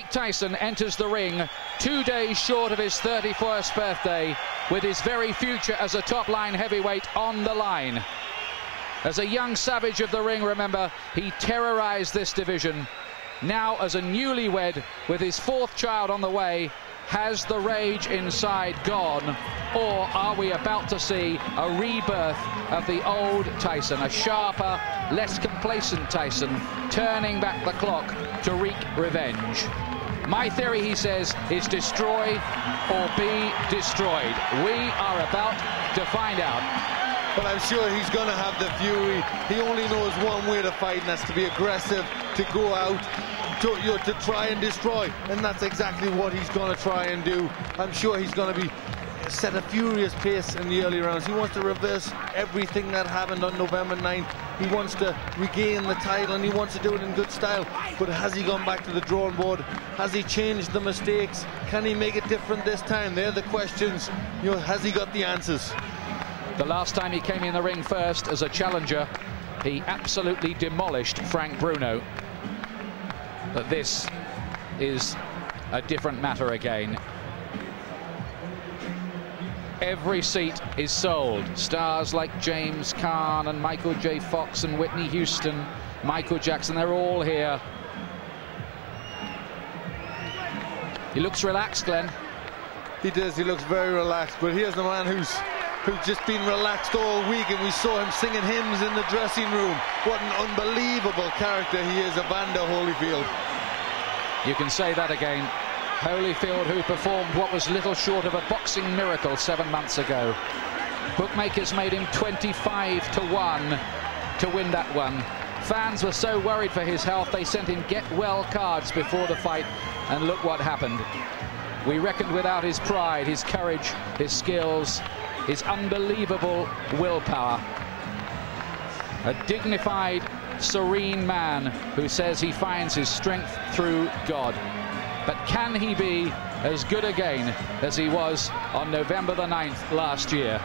Mike Tyson enters the ring 2 days short of his 31st birthday, with his very future as a top-line heavyweight on the line. As a young savage of the ring, remember, he terrorized this division. Now, as a newlywed with his 4th child on the way, has the rage inside gone, or are we about to see a rebirth of the old Tyson, a sharper, less complacent Tyson, turning back the clock to wreak revenge? My theory, he says, is destroy or be destroyed. We are about to find out. But I'm sure he's going to have the fury. He only knows one way to fight, and that's to be aggressive, to go out, to try and destroy. And that's exactly what he's going to try and do. I'm sure he's going to be set a furious pace in the early rounds. He wants to reverse everything that happened on November 9th. He wants to regain the title, and he wants to do it in good style. But has he gone back to the drawing board? Has he changed the mistakes? Can he make it different this time? They're the questions. You know, has he got the answers? The last time he came in the ring first as a challenger, he absolutely demolished Frank Bruno. But this is a different matter again. Every seat is sold. Stars like James Caan and Michael J. Fox and Whitney Houston, Michael Jackson, they're all here. He looks relaxed, Glenn. He does, he looks very relaxed. But here's the man who's just been relaxed all week, and we saw him singing hymns in the dressing room. What an unbelievable character he is, Evander Holyfield. You can say that again. Holyfield, who performed what was little short of a boxing miracle 7 months ago. Bookmakers made him 25-1 to win that one. Fans were so worried for his health, they sent him get-well cards before the fight, and look what happened. We reckoned without his pride, his courage, his skills, his unbelievable willpower. A dignified, serene man who says he finds his strength through God. But can he be as good again as he was on November the 9th last year?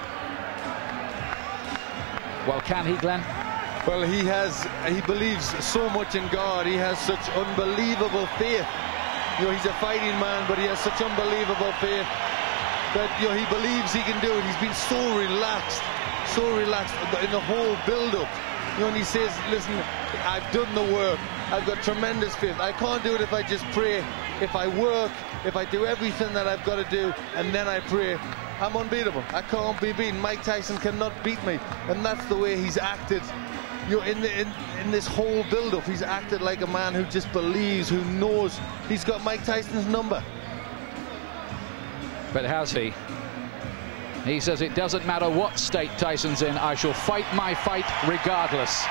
Well, can he, Glenn? Well, he believes so much in God. He has such unbelievable faith. You know, he's a fighting man, but he has such unbelievable faith that, you know, he believes he can do it. He's been so relaxed in the whole build-up. You know, and he says, listen, I've done the work. I've got tremendous faith. I can't do it if I just pray. If I work, if I do everything that I've got to do, and then I pray, I'm unbeatable. I can't be beaten. Mike Tyson cannot beat me. And that's the way he's acted. You know, in this whole build-up, he's acted like a man who just believes, who knows he's got Mike Tyson's number. But has he? He says it doesn't matter what state Tyson's in, I shall fight my fight regardless.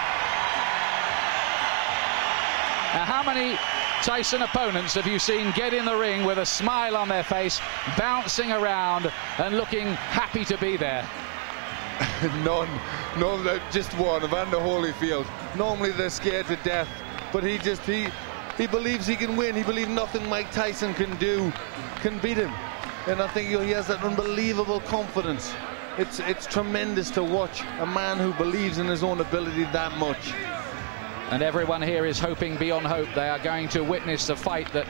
Now, how many Tyson opponents have you seen get in the ring with a smile on their face, bouncing around and looking happy to be there? None. No, just one, Evander Holyfield. Normally they're scared to death, but he believes he can win. He believes nothing Mike Tyson can do can beat him. And I think, you know, he has that unbelievable confidence. It's tremendous to watch a man who believes in his own ability that much. And everyone here is hoping beyond hope. They are going to witness a fight that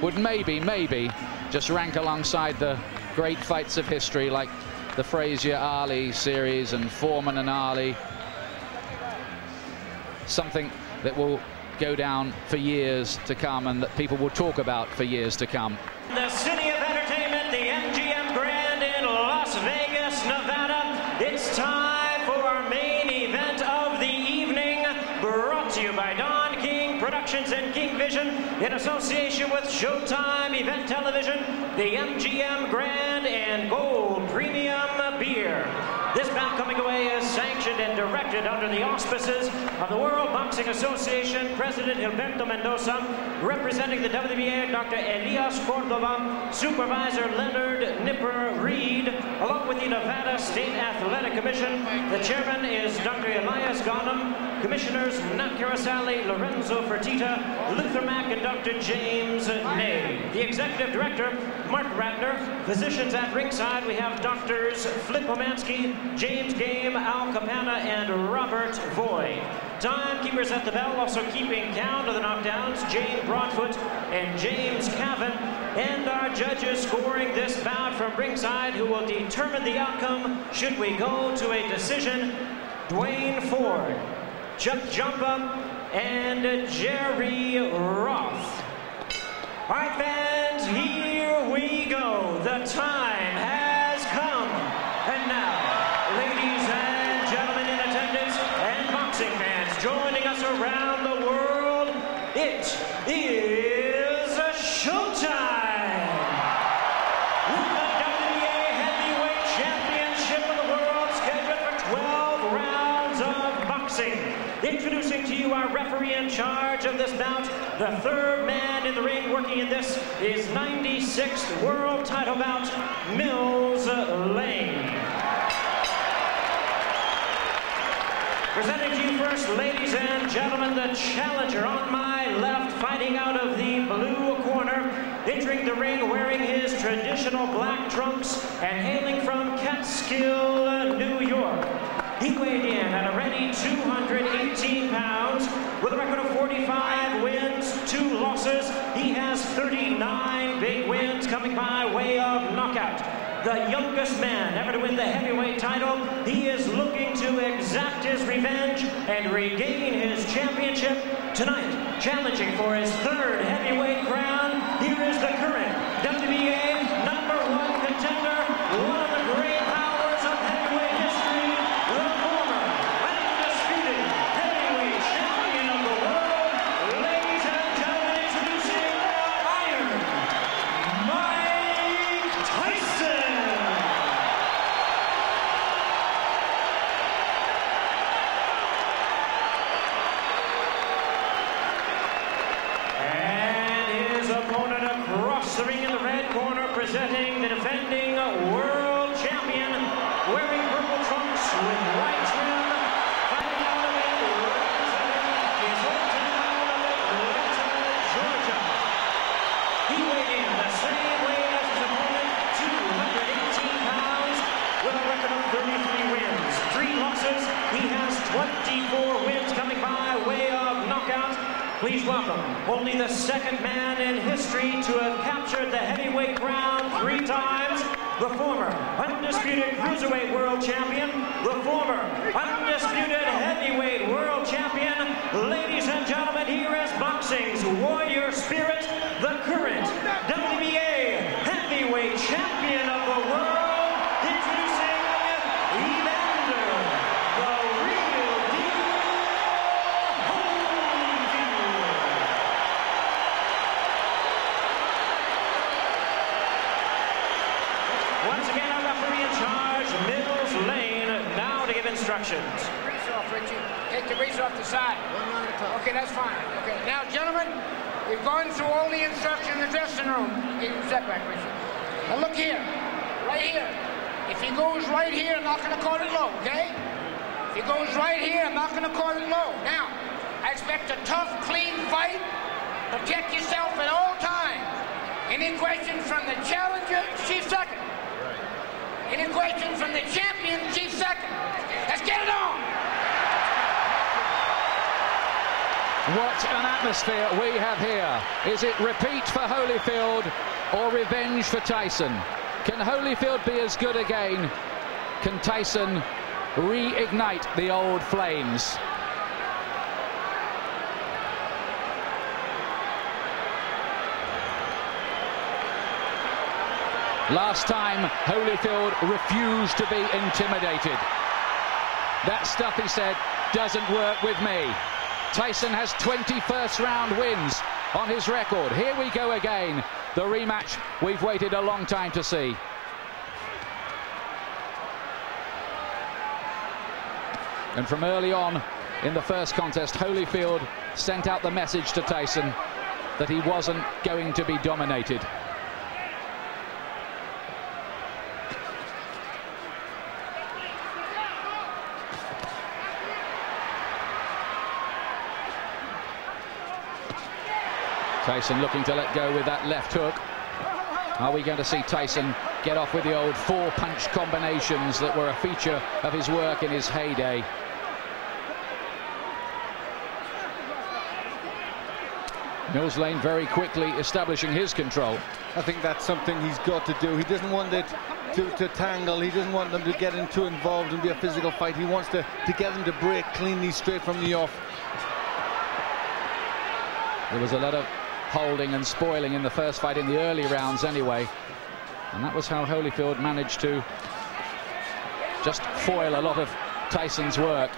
would maybe just rank alongside the great fights of history, like the Frazier-Ali series and Foreman and Ali. Something that will go down for years to come, and that people will talk about for years to come. The city of entertainment, the MGM Grand in Las Vegas, Nevada. It's time for our main event of the evening, brought to you by Don King Productions and King Vision in association with Showtime Event Television, the MGM Grand and Gold Premium Beer. This bout coming away is sanctioned and directed under the auspices of the World Boxing Association, President Gilberto Mendoza, representing the WBA, Dr. Elias Cordova, Supervisor Leonard Nipper Reed, along with the Nevada State Athletic Commission. The chairman is Dr. Elias Ghanem. Commissioners Nat Carasali, Lorenzo Fertitta, Luther Mack, and Dr. James Ney. The Executive Director, Mark Ratner. Physicians at ringside, we have Doctors Flip Omansky, James Game, Al Capana, and Robert Voy. Timekeepers at the bell, also keeping count of the knockdowns, Jane Broadfoot and James Cavan. And our judges scoring this bout from ringside, who will determine the outcome should we go to a decision, Dwayne Ford, Chuck Jumpa, and Jerry Roth. All right, fans, here we go. The time has come. And now, ladies and gentlemen in attendance and boxing fans joining us around the world, it is showtime. With the WBA Heavyweight Championship of the world scheduled for 12 rounds of boxing. Introducing to you our referee in charge of this bout, the third man in the ring working in this is 96th world title bout, Mills Lane. Presenting to you first, ladies and gentlemen, the challenger on my left, fighting out of the blue corner, entering the ring wearing his traditional black trunks and hailing from Catskill, New York. He weighed in at a ready 218 pounds with a record of 45 wins, 2 losses. He has 39 big wins coming by way of knockout. The youngest man ever to win the heavyweight title. He is looking to exact his revenge and regain his championship tonight. Challenging for his third heavyweight crown, here is the current WBA #1 contender, one of the great powers of heavyweight history, the former undisputed heavyweight champion of the world. Ladies and gentlemen, introducing Iron Mike Tyson. And his opponent across the ring in the red corner, presenting the defending world champion, wearing purple trunks with white trim, fighting out of it, representing his hometown of Atlanta, Georgia. He weighed in the same weight as his opponent, 218 pounds, with a record of 33 wins, 3 losses. He has 24 wins coming by way of knockout. Please welcome only the second man in history to have captured the heavyweight crown 3 times, the former undisputed cruiserweight world champion, the former undisputed heavyweight world champion. Ladies and gentlemen, here is boxing's warrior spirit, the current WBA heavyweight champion of the world, introducing Evander, the real deal, Holyfield. Once again, our referee in charge, Mills Lane, now to give instructions. Grease off, Richie. Take the grease off the side. Okay, that's fine. Okay, now, gentlemen, we've gone through all the instructions in the dressing room. Step back, Richie. Now, look here. Right here. If he goes right here, I'm not going to call it low, okay? If he goes right here, I'm not going to call it low. Now, I expect a tough, clean fight. Protect yourself at all times. Any questions from the challenger? Chief second. Any questions from the champion? Chief second. Let's get it on. What an atmosphere we have here. Is it repeat for Holyfield or revenge for Tyson? Can Holyfield be as good again? Can Tyson reignite the old flames? Last time, Holyfield refused to be intimidated. That stuff, he said, doesn't work with me. Tyson has 20 first-round wins on his record. Here we go again. The rematch we've waited a long time to see. And from early on in the first contest, Holyfield sent out the message to Tyson that he wasn't going to be dominated. Tyson looking to let go with that left hook. Are we going to see Tyson get off with the old four-punch combinations that were a feature of his work in his heyday? Mills Lane very quickly establishing his control. I think that's something he's got to do. He doesn't want it to tangle. He doesn't want them to get too involved and be a physical fight. He wants to get them to break cleanly straight from the off. There was a lot of holding and spoiling in the first fight in the early rounds anyway. And that was how Holyfield managed to just foil a lot of Tyson's work.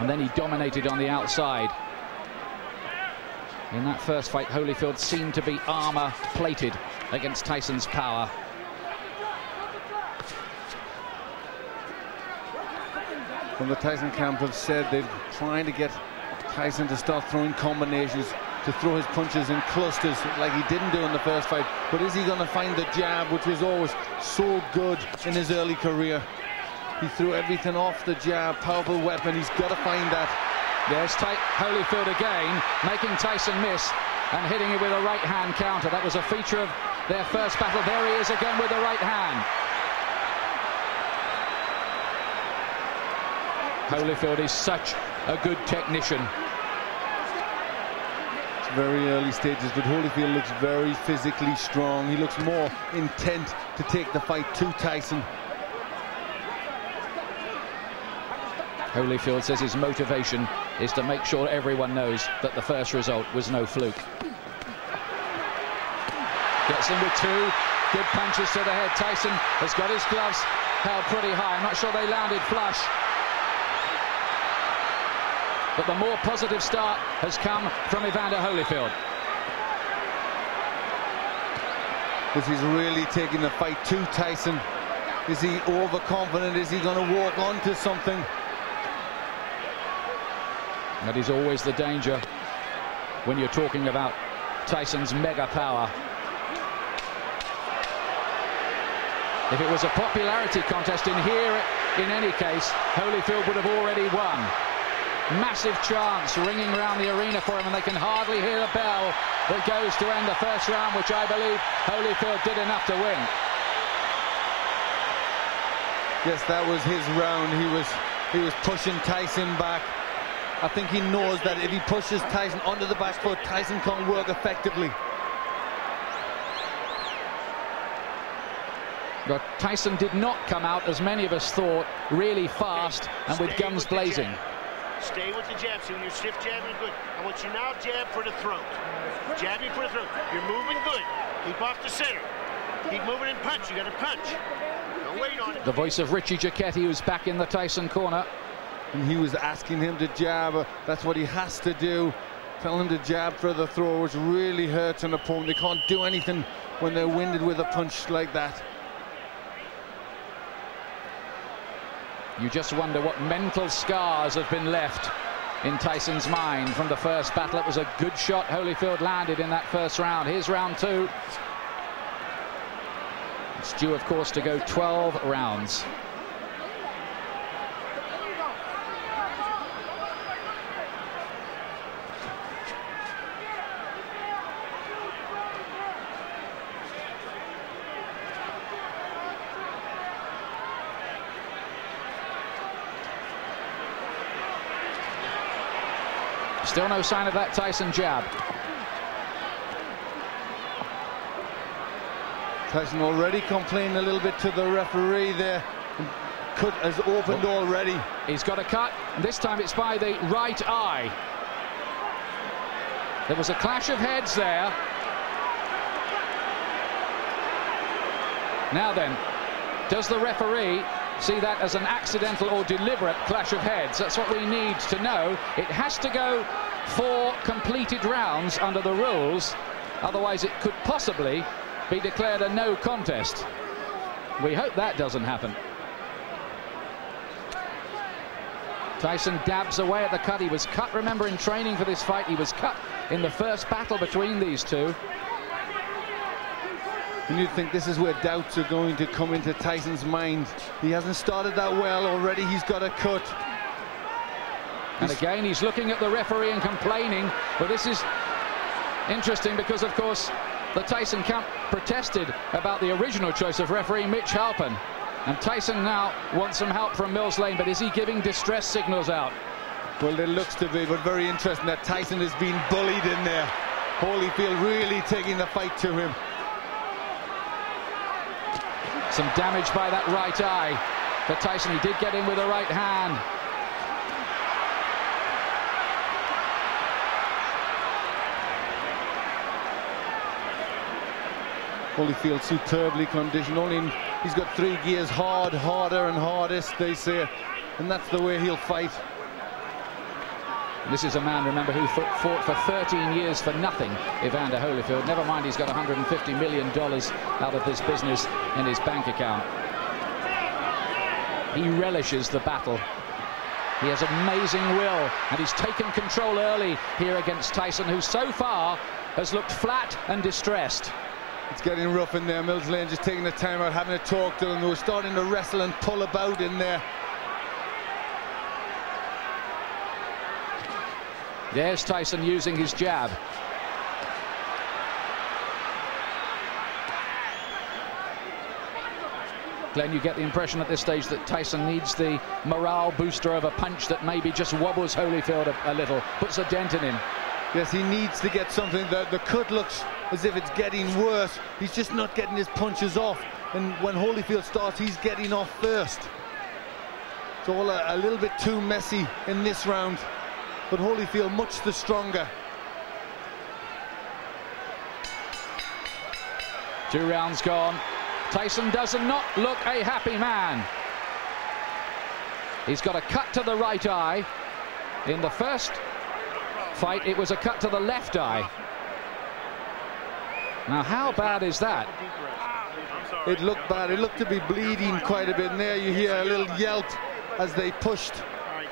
And then he dominated on the outside. In that first fight, Holyfield seemed to be armor-plated against Tyson's power. From the Tyson camp have said they're trying to get Tyson to start throwing combinations, to throw his punches in clusters like he didn't do in the first fight. But is he going to find the jab, which was always so good in his early career? He threw everything off the jab, powerful weapon. He's got to find that. There's Holyfield again, making Tyson miss and hitting it with a right-hand counter. That was a feature of their first battle. There he is again with the right hand. Holyfield is such a good technician. It's very early stages, but Holyfield looks very physically strong. He looks more intent to take the fight to Tyson. Holyfield says his motivation is to make sure everyone knows that the first result was no fluke. Gets in with two good punches to the head. Tyson has got his gloves held pretty high. I'm not sure they landed flush. But the more positive start has come from Evander Holyfield. This is really taking the fight to Tyson. Is he overconfident? Is he going to walk onto something? That is always the danger when you're talking about Tyson's mega power. If it was a popularity contest in here, in any case, Holyfield would have already won. Massive chants ringing around the arena for him, and they can hardly hear the bell that goes to end the first round, which I believe Holyfield did enough to win. Yes, that was his round. He was pushing Tyson back. I think he knows that if he pushes Tyson onto the back foot, Tyson can't work effectively. But Tyson did not come out, as many of us thought, really fast and with guns blazing. Stay with the jab. So when you're stiff jabbing, good. I want you now jab for the throat. Jabbing for the throat. You're moving good. Keep off the center. Keep moving and punch. You got to punch. Don't wait on it. The voice of Richie Giacchetti, who's back in the Tyson corner. And he was asking him to jab. That's what he has to do. Tell him to jab for the throw, which really hurts an opponent. They can't do anything when they're winded with a punch like that. You just wonder what mental scars have been left in Tyson's mind from the first battle. It was a good shot Holyfield landed in that first round. Here's round two. It's due, of course, to go 12 rounds. Still no sign of that Tyson jab. Tyson already complaining a little bit to the referee there. Cut has opened already. He's got a cut, and this time it's by the right eye. There was a clash of heads there. Now then, does the referee see that as an accidental or deliberate clash of heads? That's what we need to know. It has to go 4 completed rounds under the rules, otherwise it could possibly be declared a no contest. We hope that doesn't happen. Tyson dabs away at the cut. He was cut, remember, in training for this fight. He was cut in the first battle between these two. And you'd think this is where doubts are going to come into Tyson's mind. He hasn't started that well already. He's got a cut. And again, he's looking at the referee and complaining. But this is Interesting because, of course, the Tyson camp protested about the original choice of referee Mitch Halpin. And Tyson now wants some help from Mills Lane, but is he giving distress signals out? Well, it looks to be, but very interesting that Tyson is being bullied in there. Holyfield really taking the fight to him. Some damage by that right eye for Tyson. He did get in with a right hand. Holyfield superbly conditioned. He's got 3 gears: hard, harder and hardest, they say, and that's the way he'll fight. This is a man, remember, who fought for 13 years for nothing, Evander Holyfield. Never mind, he's got $150 million out of this business in his bank account. He relishes the battle. He has amazing will, and he's taken control early here against Tyson, who so far has looked flat and distressed. It's getting rough in there. Mills Lane just taking the time out, having a talk to them. They were starting to wrestle and pull about in there. There's Tyson using his jab. Glenn, you get the impression at this stage that Tyson needs the morale booster of a punch that maybe just wobbles Holyfield a little, puts a dent in him. Yes, he needs to get something. The cut looks as if it's getting worse. He's just not getting his punches off. And when Holyfield starts, he's getting off first. It's all a little bit too messy in this round. But Holyfield much the stronger. 2 rounds gone. Tyson does not look a happy man. He's got a cut to the right eye. In the first fight, it was a cut to the left eye. Now, how bad is that? It looked bad. It looked to be bleeding quite a bit. And there you hear a little yelp as they pushed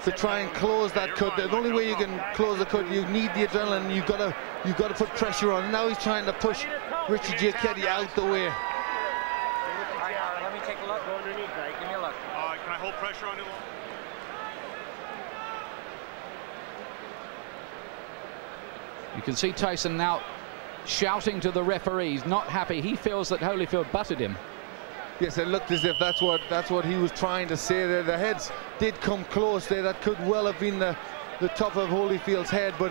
to try and close that cut. The only way you can close the cut, you need the adrenaline. You've got to put pressure on. Now he's trying to push Richie Giacchetti out the way. Let me take a look. Go underneath, right? Give me a look. Can I hold pressure on him? You can see Tyson now shouting to the referees, not happy. He feels that Holyfield butted him. Yes, it looked as if that's what he was trying to say there. The heads did come close there. That could well have been the top of Holyfield's head, but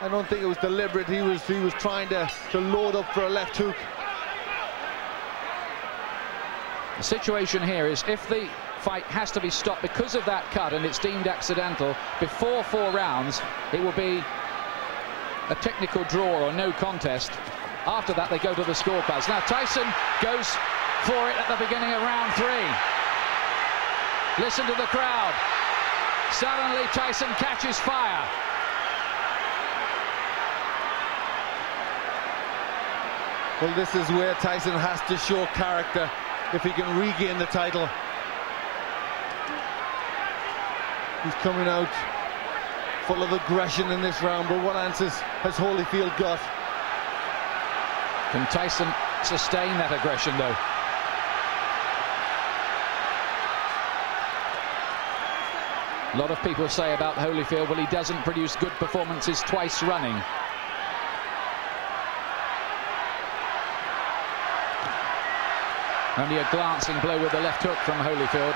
I don't think it was deliberate. He was trying to load up for a left hook. The situation here is if the fight has to be stopped because of that cut and it's deemed accidental before 4 rounds, it will be a technical draw or no contest. After that, they go to the scorecards. Now, Tyson goes for it at the beginning of round 3. Listen to the crowd. Suddenly, Tyson catches fire. Well, this is where Tyson has to show character if he can regain the title. He's coming out full of aggression in this round, but what answers has Holyfield got? Can Tyson sustain that aggression, though? A lot of people say about Holyfield, well, he doesn't produce good performances twice running. Only a glancing blow with the left hook from Holyfield.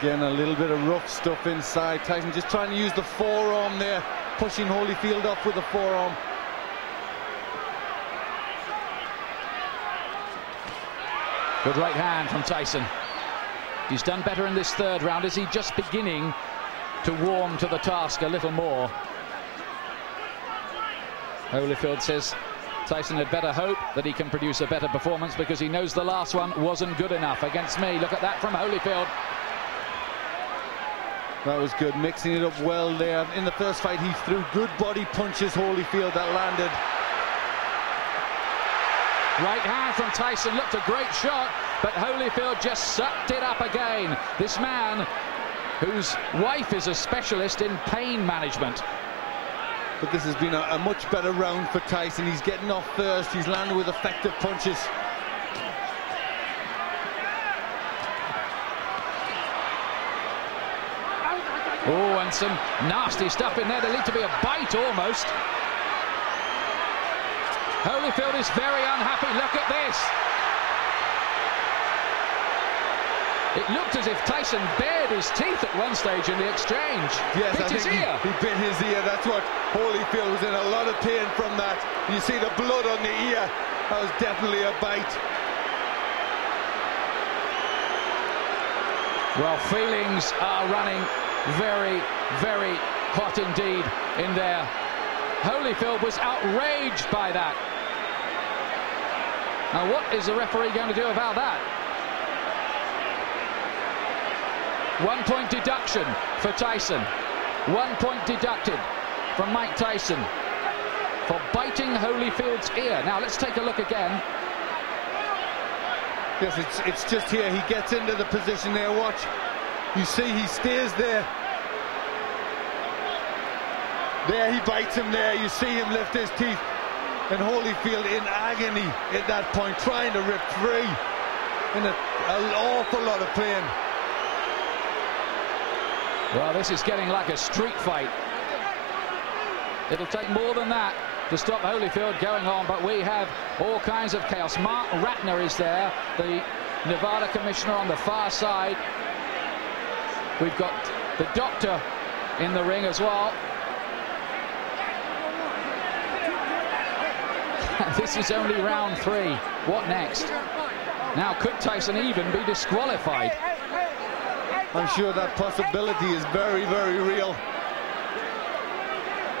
Again, a little bit of rough stuff inside. Tyson just trying to use the forearm there, pushing Holyfield off with the forearm. Good right hand from Tyson. He's done better in this 3rd round. Is he just beginning to warm to the task a little more? Holyfield says Tyson had better hope that he can produce a better performance because he knows the last one wasn't good enough against me. Look at that from Holyfield. That was good, mixing it up well there. In the first fight, he threw good body punches, Holyfield, that landed. Right hand from Tyson, looked a great shot, but Holyfield just sucked it up again. This man, whose wife is a specialist in pain management. But this has been a much better round for Tyson. He's getting off first. He's landed with effective punches. Oh, and some nasty stuff in there. There lead to be a bite almost. Holyfield is very unhappy. Look at this. It looked as if Tyson bared his teeth at one stage in the exchange. Yes, bit I his think ear. He bit his ear. That's what Holyfield was in a lot of pain from that. You see the blood on the ear. That was definitely a bite. Well, feelings are running very, very hot indeed in there. Holyfield was outraged by that. Now, what is the referee going to do about that? 1 point deduction for Tyson. 1 point deducted from Mike Tyson for biting Holyfield's ear. Now, let's take a look again. Yes, it's just here. He gets into the position there. Watch. You see he stays there. There, he bites him there. You see him lift his teeth. And Holyfield in agony at that point, trying to rip free. In an awful lot of pain. Well, this is getting like a street fight. It'll take more than that to stop Holyfield going on, but we have all kinds of chaos. Mark Ratner is there, the Nevada commissioner on the far side. We've got the doctor in the ring as well. This is only round 3. What next? Now, could Tyson even be disqualified? I'm sure that possibility is very, very real.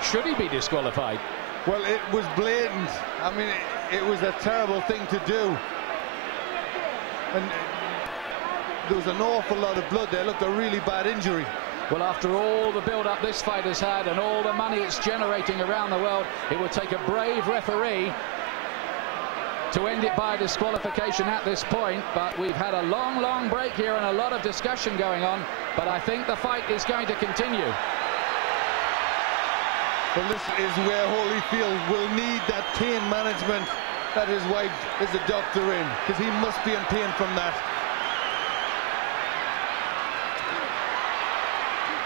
Should he be disqualified? Well, it was blatant. I mean, it was a terrible thing to do. And there was an awful lot of blood there. Looked a really bad injury. Well, after all the build-up this fight has had and all the money it's generating around the world, it would take a brave referee to end it by disqualification at this point. But we've had a long, long break here and a lot of discussion going on. But I think the fight is going to continue. Well, this is where Holyfield will need that pain management that his wife is a doctor in, because he must be in pain from that.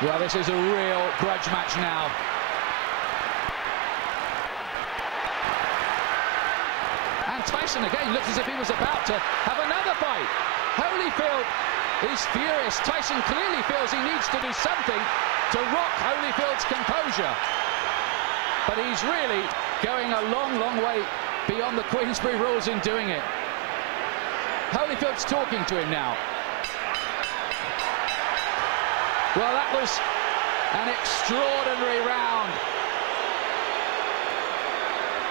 Well, this is a real grudge match now. And Tyson again looks as if he was about to have another fight. Holyfield is furious. Tyson clearly feels he needs to do something to rock Holyfield's composure. But he's really going a long, long way beyond the Queensberry rules in doing it. Holyfield's talking to him now. Well, that was an extraordinary round.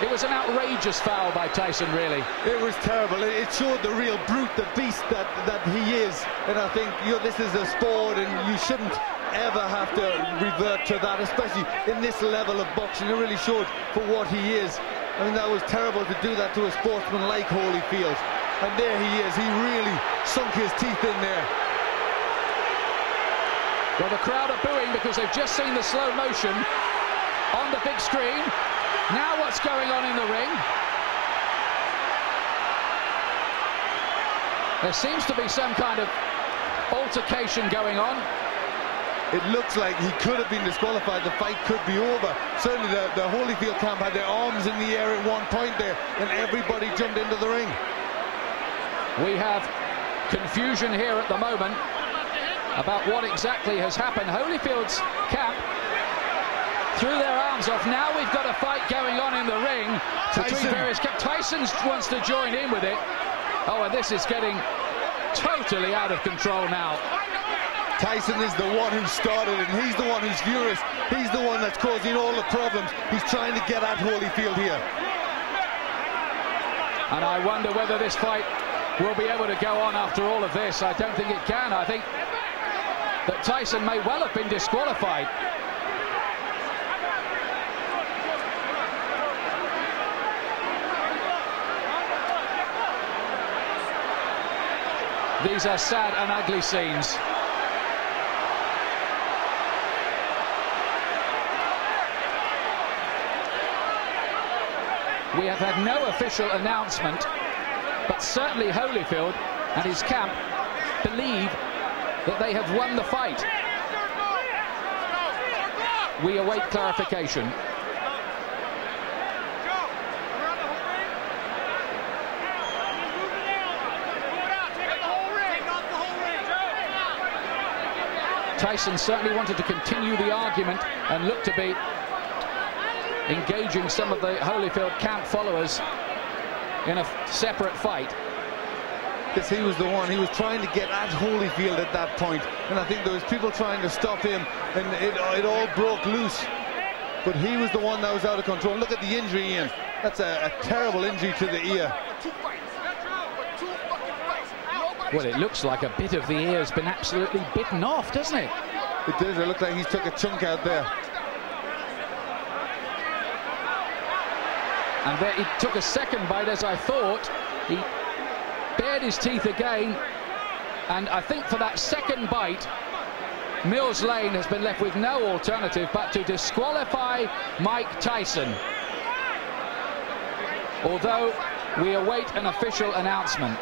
It was an outrageous foul by Tyson, really. It was terrible. It showed the real brute, the beast that he is. And I think, you know, this is a sport and you shouldn't ever have to revert to that, especially in this level of boxing. It really showed for what he is. I mean, that was terrible to do that to a sportsman like Holyfield. And there he is. He really sunk his teeth in there. Well, the crowd are booing because they've just seen the slow motion on the big screen. Now what's going on in the ring? There seems to be some kind of altercation going on. It looks like he could have been disqualified. The fight could be over. Certainly the Holyfield camp had their arms in the air at one point there, and everybody jumped into the ring. We have confusion here at the moment about what exactly has happened. Holyfield's camp threw their arms off. Now we've got a fight going on in the ring between various camps. Tyson wants to join in with it. Oh, and this is getting totally out of control now. Tyson is the one who started it, and he's the one who's furious. He's the one that's causing all the problems. He's trying to get at Holyfield here. And I wonder whether this fight will be able to go on after all of this. I don't think it can. I think that Tyson may well have been disqualified. These are sad and ugly scenes. We have had no official announcement, but certainly Holyfield and his camp believe that they have won the fight. We await clarification. Tyson certainly wanted to continue the argument and looked to be engaging some of the Holyfield camp followers in a separate fight. Because he was the one, he was trying to get at Holyfield at that point, and I think there was people trying to stop him, and it all broke loose. But he was the one that was out of control. Look at the injury, Ian. That's a terrible injury to the ear. Well, it looks like a bit of the ear has been absolutely bitten off, doesn't it? It does. It looks like he's took a chunk out there. And there he took a second bite, as I thought. He bared his teeth again, and I think for that second bite, Mills Lane has been left with no alternative but to disqualify Mike Tyson. Although we await an official announcement.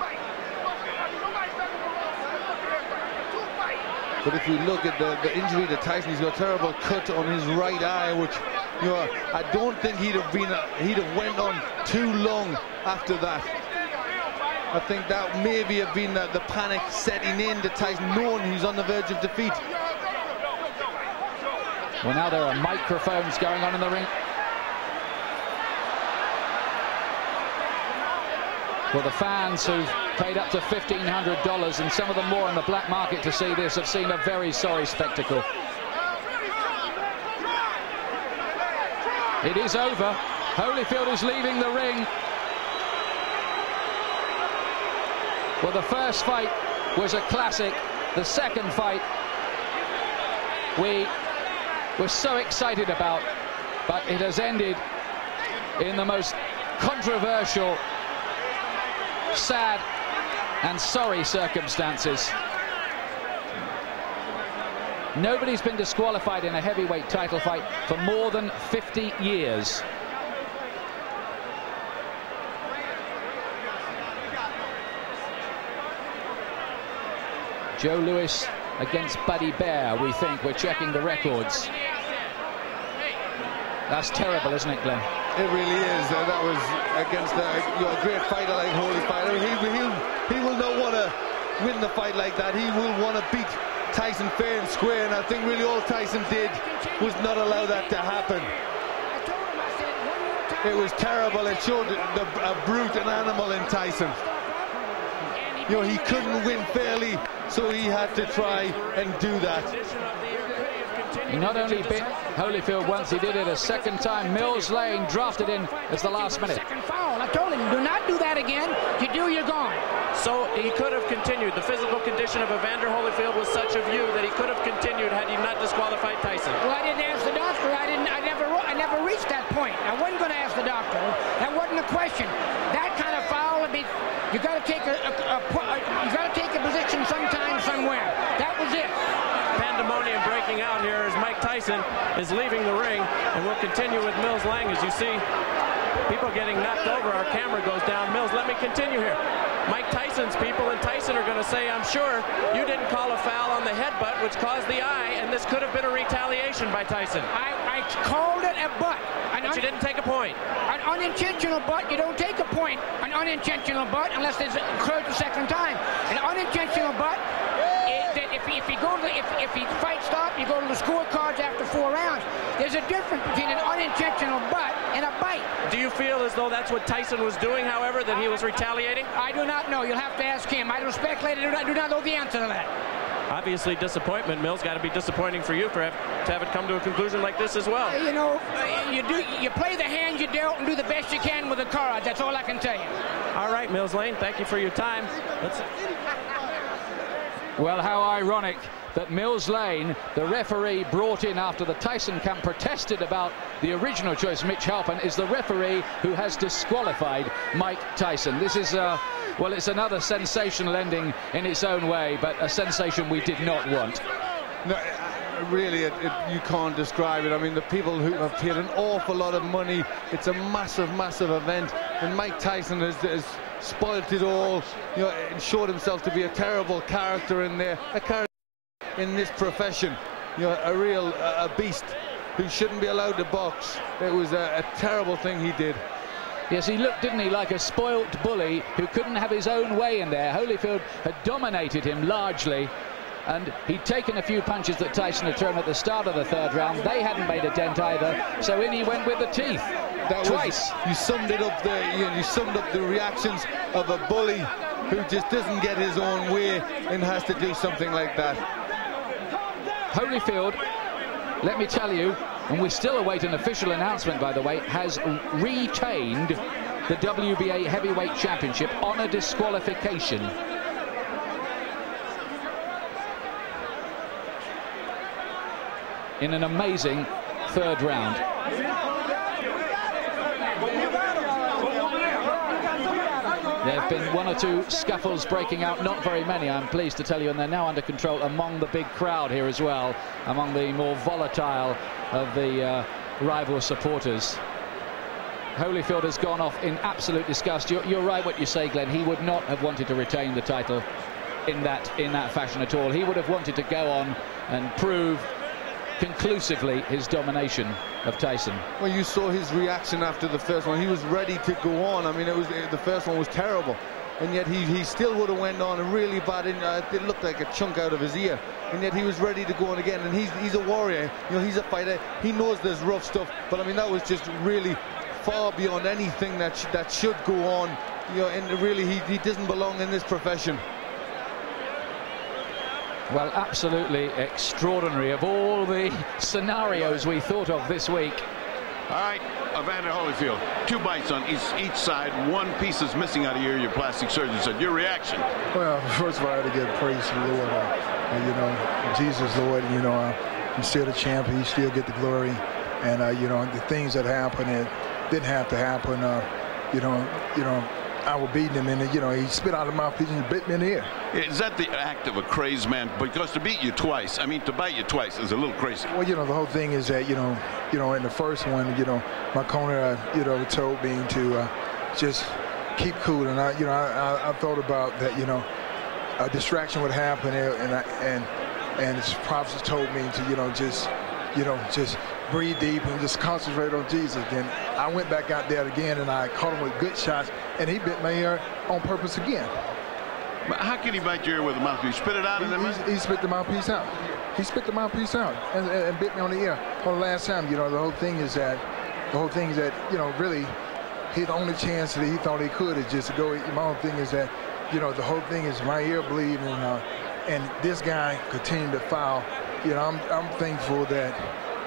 But if we look at the injury to Tyson, he's got a terrible cut on his right eye, which, you know, I don't think he'd have went on too long after that. I think that maybe have been the panic setting in to Tyson, knowing he's on the verge of defeat. Well, now there are microphones going on in the ring. Well, the fans who've paid up to $1,500 and some of them more on the black market to see this have seen a very sorry spectacle. It is over. Holyfield is leaving the ring. Well, the first fight was a classic. The second fight we were so excited about, but it has ended in the most controversial, sad and sorry circumstances. Nobody's been disqualified in a heavyweight title fight for more than 50 years. Joe Louis against Buddy Bear, we think. We're checking the records. That's terrible, isn't it, Glenn? It really is. That was against a great fighter like Holyfield. He will not want to win the fight like that. He will want to beat Tyson fair and square, and I think really all Tyson did was not allow that to happen. It was terrible. It showed a brute, an animal in Tyson. You know, he couldn't win fairly, so he had to try and do that. He not only bit Holyfield once, he did it a second time. Mills Lane drafted in as the last minute. Second foul. I told him, do not do that again. If you do, you're gone. So he could have continued. The physical condition of Evander Holyfield was such a view that he could have continued had he not disqualified Tyson. Well, I didn't ask the doctor. I never reached that point. I wasn't going to ask the doctor. That wasn't a question. That kind of foul, you got to take a position sometime, somewhere. That was it. Pandemonium breaking out here as Mike Tyson is leaving the ring, and we'll continue with Mills Lang. As you see people getting knocked over, our camera goes down. Mills, let me continue here. Mike Tyson's people and Tyson are going to say, I'm sure you didn't call a foul on the headbutt, which caused the eye, and this could have been a retaliation by Tyson. I called it a butt. But you didn't take a point. An unintentional butt, you don't take a point. An unintentional butt, unless it's occurred the second time. An unintentional butt, if he fight stop, you go to the scorecards after 4 rounds. There's a difference between an unintentional butt and a bite. Do you feel as though that's what Tyson was doing, however, that he was retaliating? I do not know. You'll have to ask him. I don't speculate. I do not know the answer to that. Obviously, disappointment. Mills, got to be disappointing for you to have it come to a conclusion like this as well. You know, you play the hand you dealt and do the best you can with the cards. That's all I can tell you. All right, Mills Lane, thank you for your time. Well, how ironic that Mills Lane, the referee brought in after the Tyson camp protested about the original choice, Mitch Halpin, is the referee who has disqualified Mike Tyson. This is, well, it's another sensational ending in its own way, but a sensation we did not want. No, really, you can't describe it. I mean, the people who have paid an awful lot of money. It's a massive, massive event, and Mike Tyson has spoilt it all. You know, and showed himself to be a terrible character in there, a character in this profession. You know, a real beast who shouldn't be allowed to box. It was a terrible thing he did. Yes, he looked, didn't he, like a spoilt bully who couldn't have his own way in there. Holyfield had dominated him largely, and he'd taken a few punches that Tyson had thrown at the start of the third round. They hadn't made a dent either, so in he went with the teeth. Twice. You summed it up there. You summed up the reactions of a bully who just doesn't get his own way and has to do something like that. Holyfield, let me tell you, and we still await an official announcement, by the way, has retained the WBA Heavyweight Championship on a disqualification. In an amazing third round. There have been one or two scuffles breaking out, not very many, I'm pleased to tell you, and they're now under control among the big crowd here as well, among the more volatile of the rival supporters. Holyfield has gone off in absolute disgust. You're right what you say, Glenn. He would not have wanted to retain the title in that fashion at all. He would have wanted to go on and prove conclusively his domination of Tyson. Well, you saw his reaction after the first one. He was ready to go on. I mean, the first one was terrible, and yet he still would have went on and really bad. It looked like a chunk out of his ear, and yet he was ready to go on again. And he's a warrior. You know, he's a fighter. He knows there's rough stuff, but I mean, that was just really far beyond anything that should go on. You know, and really, he doesn't belong in this profession. Well, absolutely extraordinary of all the scenarios we thought of this week. All right, Evander Holyfield, 2 bites on each side. One piece is missing out of your plastic surgeon said. Your reaction? Well, first of all, I had to give praise to the Lord. You know, Jesus, Lord, you know, he's still the champion. He still get the glory. And, you know, the things that happened, it didn't have to happen. You know, I was beating him, and you know, he spit out of my mouthpiece and bit me in the ear. Is that the act of a crazed man? Because to beat you twice, I mean, to bite you twice is a little crazy. Well, you know, the whole thing is that, you know, in the first one, you know, my corner, you know, told me to just keep cool, and I thought about that, you know, a distraction would happen, and his prophets told me to, you know, just breathe deep and just concentrate on Jesus. Then I went back out there again, and I caught him with good shots, and he bit my ear on purpose again. But how can he bite your ear with a mouthpiece? Spit it out? He spit the mouthpiece out. He spit the mouthpiece out and bit me on the ear. On the last time, you know, the whole thing is that, you know, really, his only chance that he thought he could is just to go. My whole thing is that, you know, the whole thing is my ear bleeding, and this guy continued to foul. You know, I'm thankful that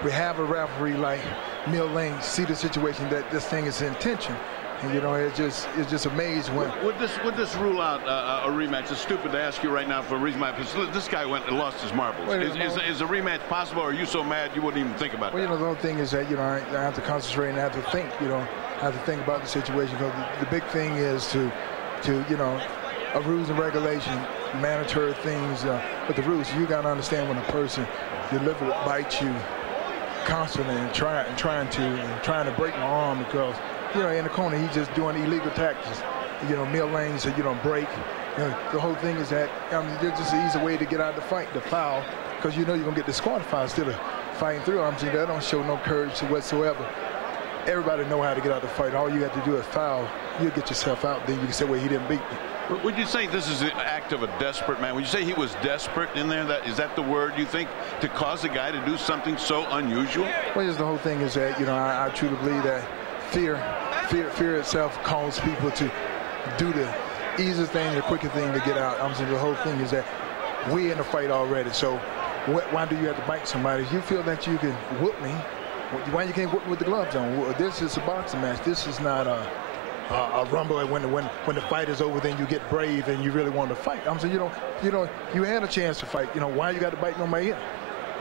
we have a referee like Mill Lane see the situation that this thing is intention. And, you know, it's just amazing when. Would this rule out a rematch? It's stupid to ask you right now for a rematch. This guy went and lost his marbles. Is a rematch possible, or are you so mad you wouldn't even think about it? Well, you know, the whole thing is that, you know, I have to concentrate and I have to think, you know, I have to think about the situation. Because the big thing is to you know, rules and regulation, mandatory things, but the rules, you got to understand when a person deliberately bites you constantly and trying to break my arm, because, you know, in the corner he's just doing illegal tactics. You know, Mill Lane said, you don't break. You know, the whole thing is that there's just an easy way to get out of the fight, the foul, because you know you're gonna get disqualified instead of fighting through. I'm saying that don't show no courage whatsoever. Everybody know how to get out of the fight. All you have to do is foul. You'll get yourself out. Then you can say, well, he didn't beat me. Would you say this is an act of a desperate man? Would you say he was desperate in there? Is that the word you think, to cause a guy to do something so unusual? Well, just the whole thing is that, you know, I truly believe that fear itself causes people to do the easiest thing, the quickest thing to get out. I'm saying the whole thing is that we're in the fight already. So why do you have to bite somebody? If you feel that you can whoop me, why you can't whoop me with the gloves on? This is a boxing match. This is not a rumble. When the fight is over, then you get brave and you really want to fight. I'm saying, you had a chance to fight. You know, why you got to bite on my ear?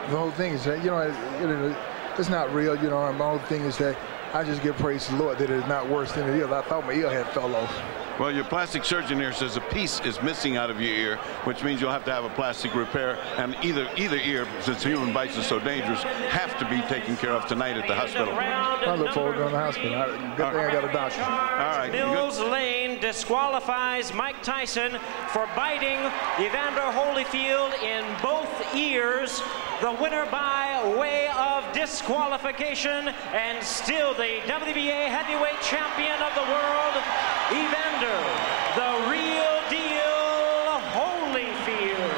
The whole thing is that, you know, it's not real. You know, my whole thing is that I just give praise to the Lord that it's not worse than it is. I thought my ear had fell off. Well, your plastic surgeon here says a piece is missing out of your ear, which means you'll have to have a plastic repair, and either ear, since human bites are so dangerous, have to be taken care of tonight at the hospital. I look forward to going to the hospital. Good thing I got a doctor. All right. Mills Lane disqualifies Mike Tyson for biting Evander Holyfield in both ears. The winner by way of disqualification, and still the WBA heavyweight champion of the world, Evander, the real deal Holyfield.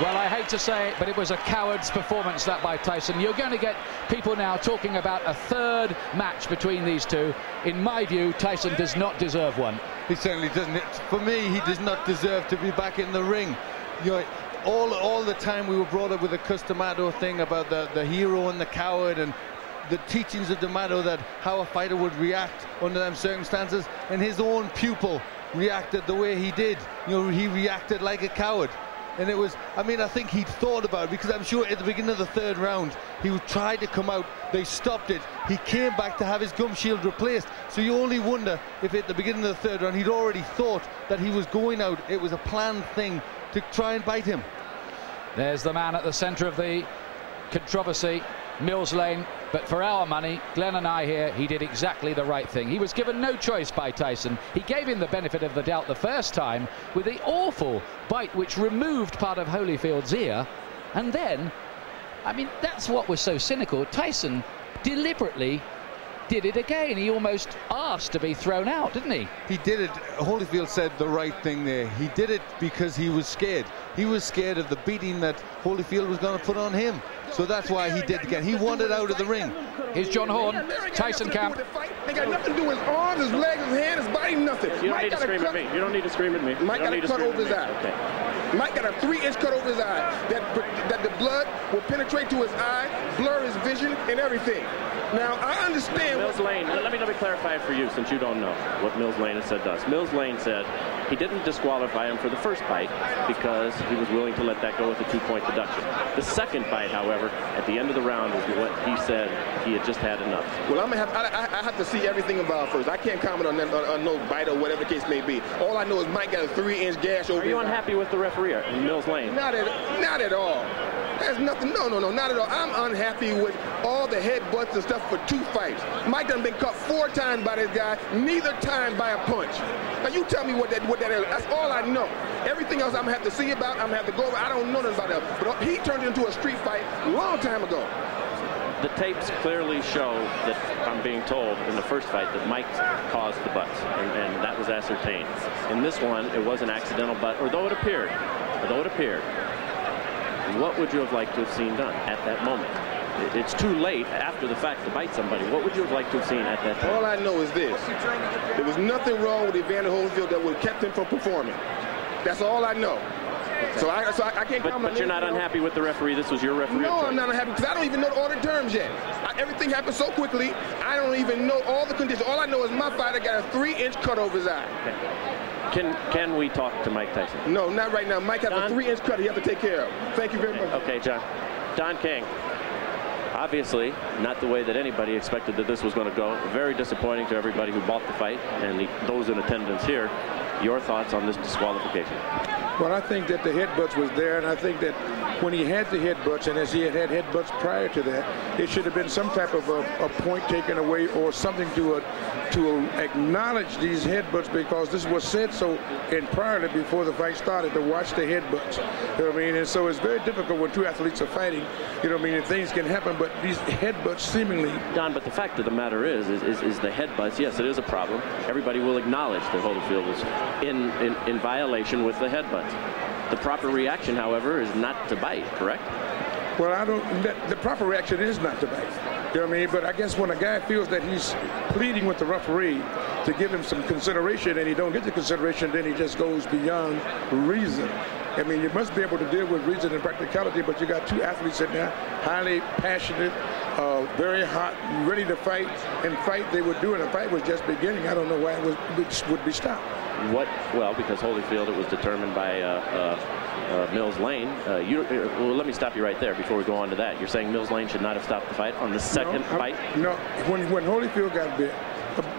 Well, I hate to say it, but it was a coward's performance, that by Tyson. You're going to get people now talking about a third match between these two. In my view, Tyson does not deserve one. He certainly doesn't. For me, he does not deserve to be back in the ring. You know, all the time we were brought up with the Customato thing about the hero and the coward, and the teachings of D'Amato that how a fighter would react under them circumstances, and his own pupil reacted the way he did. You know, he reacted like a coward. And it was, I mean, I think he'd thought about it, because I'm sure at the beginning of the third round he tried to come out, they stopped it, he came back to have his gum shield replaced. So you only wonder if at the beginning of the third round he'd already thought that he was going out. It was a planned thing to try and bite him. There's the man at the center of the controversy, Mills Lane. But for our money, Glenn and I here, he did exactly the right thing. He was given no choice by Tyson. He gave him the benefit of the doubt the first time with the awful bite which removed part of Holyfield's ear. And then, I mean, that's what was so cynical. Tyson deliberately did it again. He almost asked to be thrown out, didn't he? He did it. Holyfield said the right thing there. He did it because he was scared. He was scared of the beating that Holyfield was going to put on him. So that's why he did it again. He wanted out of the ring. Here's John Horn, Tyson camp. They got nothing to do with his arms, his legs, his hand, his body, nothing. You don't need to scream at me. You don't need to scream at me. Mike got a cut over his eye. Okay. Mike got a 3-inch cut over his eye. That the blood will penetrate to his eye, blur his vision, and everything. Now, I understand. Mills Lane, let me clarify it for you, since you don't know what Mills Lane has said to us. Mills Lane said he didn't disqualify him for the first bite because he was willing to let that go with a 2-point deduction. The second bite, however, at the end of the round was what he said he had just had enough. Well, I have to see everything about first. I can't comment on that, on no bite or whatever the case may be. All I know is Mike got a 3-inch gash over his eye. Are you unhappy with the referee in Mills Lane? Not at all. There's nothing, no, not at all. I'm unhappy with all the headbutts and stuff for 2 fights. Mike done been caught 4 times by this guy, neither time by a punch. Now you tell me what that is. That's all I know. Everything else I'm gonna have to see about, I'm gonna have to go over. I don't know nothing about that. But he turned it into a street fight a long time ago. The tapes clearly show that, I'm being told, in the first fight that Mike caused the butts, and that was ascertained. In this one, it was an accidental butt, although it appeared. What would you have liked to have seen done at that moment? It's too late after the fact to bite somebody. What would you have liked to have seen at that time? All I know is this. There was nothing wrong with Evander Holyfield that would have kept him from performing. That's all I know. Okay. So I can't comment. But you're not unhappy with the referee? This was your referee? No, I'm not unhappy because I don't even know all the terms yet. Everything happened so quickly, I don't even know all the conditions. All I know is my fighter got a 3-inch cut over his eye. Okay. Can we talk to Mike Tyson? No, not right now. Mike has a 3-inch cut he has to take care of. Thank you very much. Okay, John. Don King. Obviously, not the way that anybody expected that this was going to go. Very disappointing to everybody who bought the fight and those in attendance here. Your thoughts on this disqualification? Well, I think that the headbutts was there, and I think that when he had the headbutts, and as he had headbutts prior to that, it should have been some type of a point taken away or something to acknowledge these headbutts, because this was said so in prior to before the fight started, to watch the headbutts. You know what I mean? And so it's very difficult when 2 athletes are fighting. You know what I mean? And things can happen, but these headbutts seemingly. Don, but the fact of the matter is the headbutts. Yes, it is a problem. Everybody will acknowledge that Holyfield was in violation with the headbutts. The proper reaction, however, is not to bite, correct? Well, the proper reaction is not to bite. You know what I mean? But I guess when a guy feels that he's pleading with the referee to give him some consideration and he don't get the consideration, then he just goes beyond reason. I mean, you must be able to deal with reason and practicality, but you got 2 athletes in there, highly passionate, very hot, ready to fight, and fight they would do, and the fight was just beginning. I don't know why it would be stopped. Well, because Holyfield, it was determined by Mills Lane. Well, let me stop you right there before we go on to that. You're saying Mills Lane should not have stopped the fight on the second fight? No, when Holyfield got bit,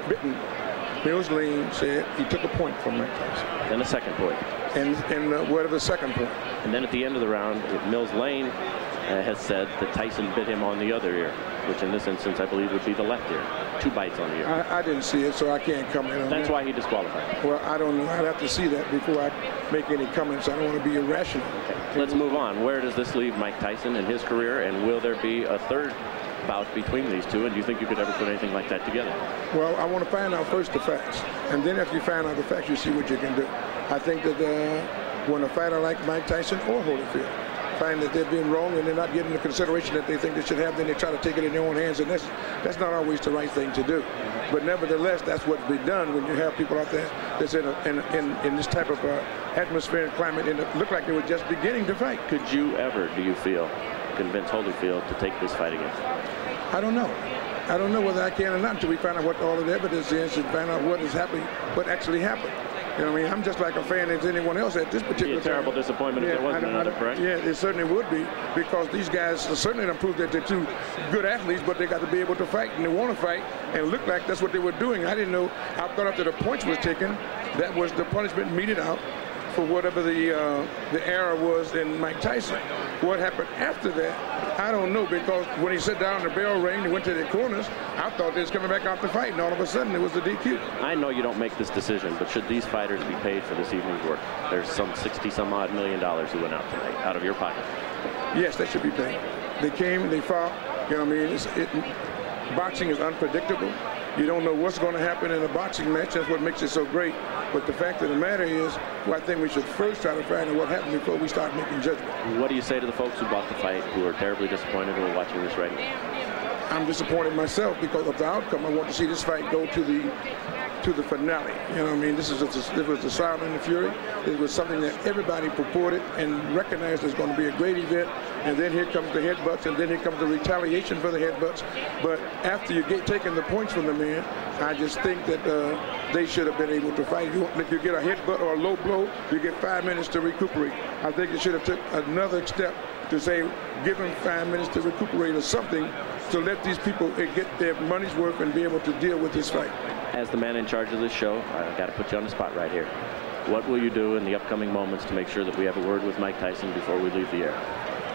bitten, Mills Lane said he took a point from Mike Tyson. Then a second point. And what of the second point? And then at the end of the round, Mills Lane has said that Tyson bit him on the other ear, which in this instance I believe would be the left ear. 2 bites on the ear. I didn't see it, so I can't comment on that. That's why he disqualified. Well, I don't know. I'd have to see that before I make any comments. I don't want to be irrational. Okay. Let's move on. Where does this leave Mike Tyson in his career, and will there be a third bout between these two, and do you think you could ever put anything like that together? Well, I want to find out first the facts, and then after you find out the facts, you see what you can do. I think that when a fighter like Mike Tyson or Holyfield find that they're being wrong and they're not getting the consideration that they think they should have, then they try to take it in their own hands, and that's not always the right thing to do. But nevertheless, that's what's been done when you have people out there that's in this type of atmosphere and climate, and it looked like they were just beginning to fight. Could you ever, do you feel, convince Holyfield to take this fight again? I don't know. I don't know whether I can or not until we find out what all of the evidence is and find out what is happening, what actually happened. You know what I mean? I'm just like a fan as anyone else at this particular time. Terrible disappointment if there wasn't another, correct? Yeah, it certainly would be, because these guys certainly don't prove that they're two good athletes, but they got to be able to fight, and they want to fight, and it looked like that's what they were doing. I didn't know. I thought after the points was taken, that was the punishment meted out for whatever the error was in Mike Tyson. What happened after that, I don't know, because when he sat down, the bell rang, he went to the corners, I thought they was coming back out to fight, and all of a sudden it was the DQ. I know you don't make this decision, but should these fighters be paid for this evening's work? There's some $60-some-odd million who went out tonight, out of your pocket. Yes, they should be paid. They came, they fought, you know what I mean? Boxing is unpredictable. You don't know what's going to happen in a boxing match. That's what makes it so great. But the fact of the matter is, well, I think we should first try to find out what happened before we start making judgment. What do you say to the folks who bought the fight, who are terribly disappointed, who are watching this right now? I'm disappointed myself because of the outcome. I want to see this fight go to the finale. You know what I mean? This was the Sound and the Fury. It was something that everybody purported and recognized as going to be a great event. And then here comes the headbutts, and then here comes the retaliation for the headbutts. But after you get taking the points from the man, I just think that they should have been able to fight. If you get a headbutt or a low blow, you get 5 minutes to recuperate. I think it should have took another step to say, give them 5 minutes to recuperate or something, to let these people get their money's worth and be able to deal with this fight. As the man in charge of this show, I've got to put you on the spot right here. What will you do in the upcoming moments to make sure that we have a word with Mike Tyson before we leave the air?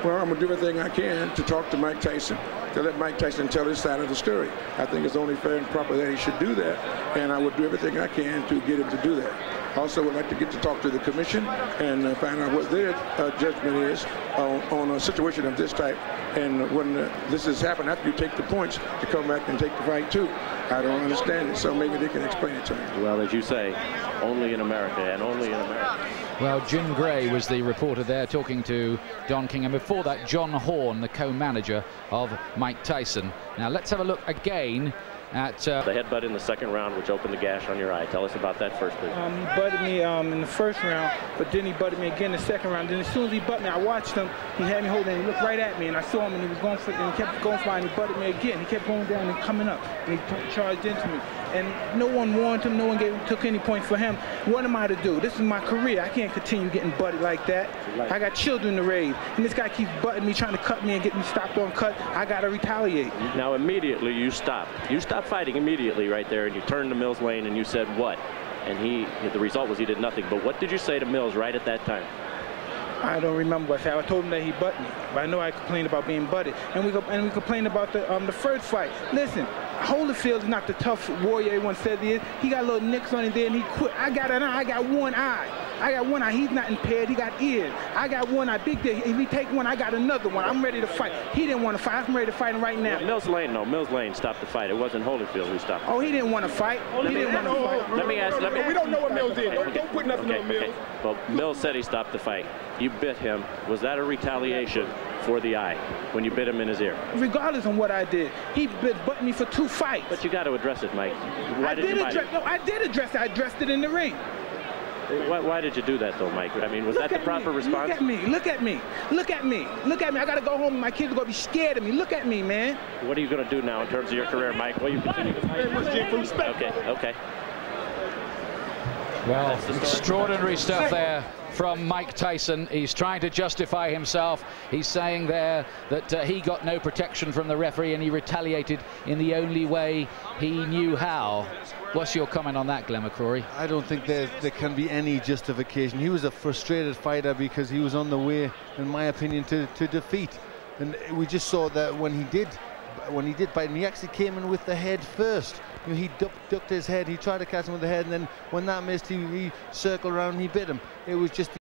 Well, I'm going to do everything I can to talk to Mike Tyson, to let Mike Tyson tell his side of the story. I think it's only fair and proper that he should do that, and I would do everything I can to get him to do that. Also would like to get to talk to the commission and find out what their judgment is on a situation of this type. And when this has happened, after you take the points, to come back and take the fight too. I don't understand it, so maybe they can explain it to me. Well, as you say, only in America, and only in America. Well, Jim Gray was the reporter there talking to Don King, and before that, John Horn, the co-manager of Mike Tyson. Now, let's have a look again at the headbutt in the second round, which opened the gash on your eye. Tell us about that first, please. He butted me in the first round, but then he butted me again in the second round. Then as soon as he butted me, I watched him. He had me holding, and he looked right at me, and I saw him, and he was going for, and he kept going for it, and he butted me again. He kept going down and coming up, and he charged into me. And no one warned him, no one took any points for him. What am I to do? This is my career. I can't continue getting butted like that. I got children to raise, and this guy keeps butting me, trying to cut me and get me stopped on cut. I got to retaliate. Now, immediately you stopped. You stopped fighting immediately right there, and you turned to Mills Lane, and you said what? And the result was he did nothing. But what did you say to Mills right at that time? I don't remember what I said. I told him that he butted me, but I know I complained about being butted, and we complained about the first fight. Listen, Holyfield is not the tough warrior everyone says he is. He got little nicks on his there, and he quit. I got an eye. I got one eye. I got one eye. He's not impaired. He got ears. I got one eye. Big day. If he take one, I got another one. I'm ready to fight. He didn't want to fight. I'm ready to fight him right now. Mills Lane, no. Mills Lane stopped the fight. It wasn't Holyfield who stopped it. Oh, he didn't want to fight. He didn't want to fight. Let me ask. We don't know what Mills did. Don't put nothing on Mills. Well, Mills said he stopped the fight. You bit him. Was that a retaliation for the eye when you bit him in his ear? Regardless of what I did, he butted me for 2 fights. But you got to address it, Mike. I did address it. I addressed it in the ring. Why did you do that, though, Mike? I mean, was that the proper response? Look at me. Look at me. Look at me. Look at me. I got to go home. My kids are going to be scared of me. Look at me, man. What are you going to do now in terms of your career, Mike? Well, you continue to fight. Okay. Well, extraordinary stuff there from Mike Tyson. He's trying to justify himself. He's saying there that he got no protection from the referee and he retaliated in the only way he knew how. What's your comment on that, Glenn McCrory? I don't think there can be any justification. He was a frustrated fighter because he was on the way, in my opinion, to defeat. And we just saw that when he did bite him, he actually came in with the head first. You know, he ducked his head, he tried to catch him with the head, and then when that missed, he circled around and he bit him. It was just